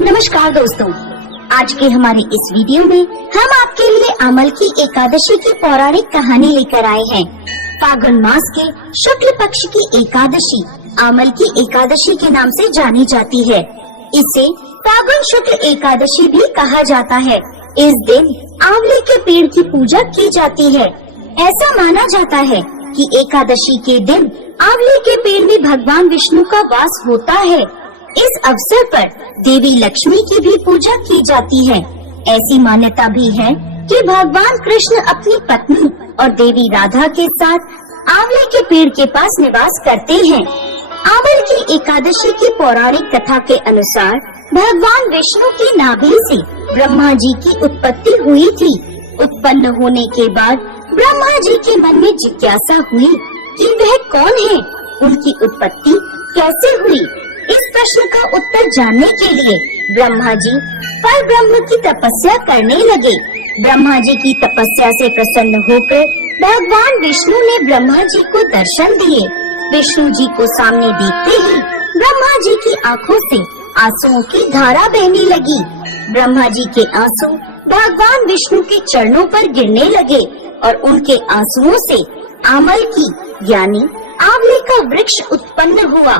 नमस्कार दोस्तों, आज के हमारे इस वीडियो में हम आपके लिए आमल की एकादशी की पौराणिक कहानी लेकर आए हैं। फागुन मास के शुक्ल पक्ष की एकादशी आमल की एकादशी के नाम से जानी जाती है। इसे फागुन शुक्ल एकादशी भी कहा जाता है। इस दिन आंवले के पेड़ की पूजा की जाती है। ऐसा माना जाता है कि एकादशी के दिन आंवले के पेड़ में भगवान विष्णु का वास होता है। इस अवसर पर देवी लक्ष्मी की भी पूजा की जाती है। ऐसी मान्यता भी है कि भगवान कृष्ण अपनी पत्नी और देवी राधा के साथ आंवले के पेड़ के पास निवास करते हैं। आंवल की एकादशी की पौराणिक कथा के अनुसार भगवान विष्णु की नाभि से ब्रह्मा जी की उत्पत्ति हुई थी। उत्पन्न होने के बाद ब्रह्मा जी के मन में जिज्ञासा हुई कि वह कौन है, उनकी उत्पत्ति कैसे हुई। इस प्रश्न का उत्तर जानने के लिए ब्रह्मा जी पर ब्रह्म की तपस्या करने लगे। ब्रह्मा जी की तपस्या से प्रसन्न होकर भगवान विष्णु ने ब्रह्मा जी को दर्शन दिए। विष्णु जी को सामने देखते ही ब्रह्मा जी की आंखों से आंसुओं की धारा बहने लगी। ब्रह्मा जी के आंसू भगवान विष्णु के चरणों पर गिरने लगे और उनके आंसुओं से आमल की यानी आंवले का वृक्ष उत्पन्न हुआ।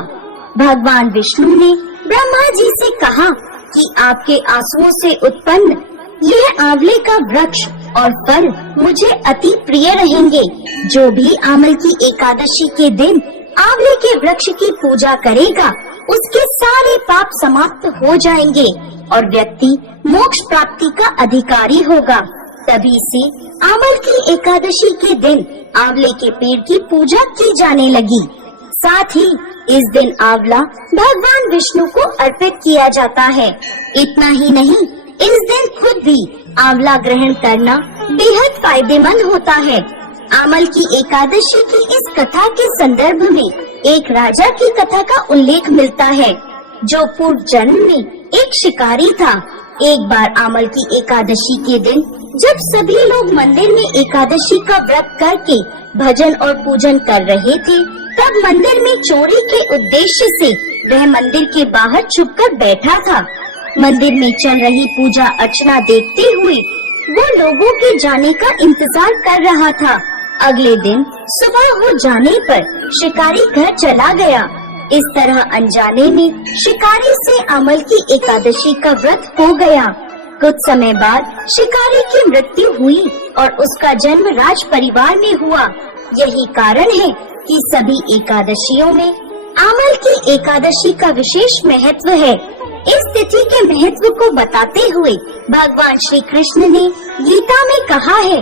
भगवान विष्णु ने ब्रह्मा जी से कहा कि आपके आंसुओं से उत्पन्न यह आंवले का वृक्ष और फल मुझे अति प्रिय रहेंगे। जो भी आमल की एकादशी के दिन आंवले के वृक्ष की पूजा करेगा, उसके सारे पाप समाप्त हो जाएंगे और व्यक्ति मोक्ष प्राप्ति का अधिकारी होगा। तभी से आमल की एकादशी के दिन आंवले के पेड़ की पूजा की जाने लगी। साथ ही इस दिन आंवला भगवान विष्णु को अर्पित किया जाता है। इतना ही नहीं, इस दिन खुद भी आंवला ग्रहण करना बेहद फायदेमंद होता है। आमल की एकादशी की इस कथा के संदर्भ में एक राजा की कथा का उल्लेख मिलता है, जो पूर्व जन्म में एक शिकारी था। एक बार आमल की एकादशी के दिन जब सभी लोग मंदिर में एकादशी का व्रत करके भजन और पूजन कर रहे थे, तब मंदिर में चोरी के उद्देश्य से वह मंदिर के बाहर छुपकर बैठा था। मंदिर में चल रही पूजा अर्चना देखते हुए वो लोगों के जाने का इंतजार कर रहा था। अगले दिन सुबह हो जाने पर शिकारी घर चला गया। इस तरह अनजाने में शिकारी से आमल की एकादशी का व्रत हो गया। कुछ समय बाद शिकारी की मृत्यु हुई और उसका जन्म राज परिवार में हुआ। यही कारण है कि सभी एकादशियों में आमल की एकादशी का विशेष महत्व है। इस तिथि के महत्व को बताते हुए भगवान श्री कृष्ण ने गीता में कहा है,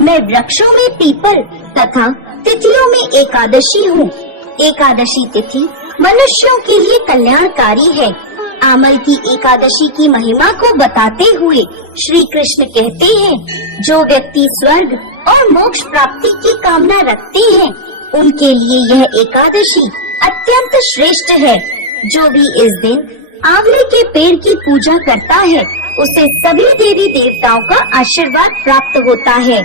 मैं वृक्षों में पीपल तथा तिथियों में एकादशी हूँ। एकादशी तिथि मनुष्यों के लिए कल्याणकारी है। आमल की एकादशी की महिमा को बताते हुए श्री कृष्ण कहते हैं, जो व्यक्ति स्वर्ग और मोक्ष प्राप्ति की कामना रखते हैं, उनके लिए यह एकादशी अत्यंत श्रेष्ठ है। जो भी इस दिन आंवले के पेड़ की पूजा करता है, उसे सभी देवी देवताओं का आशीर्वाद प्राप्त होता है।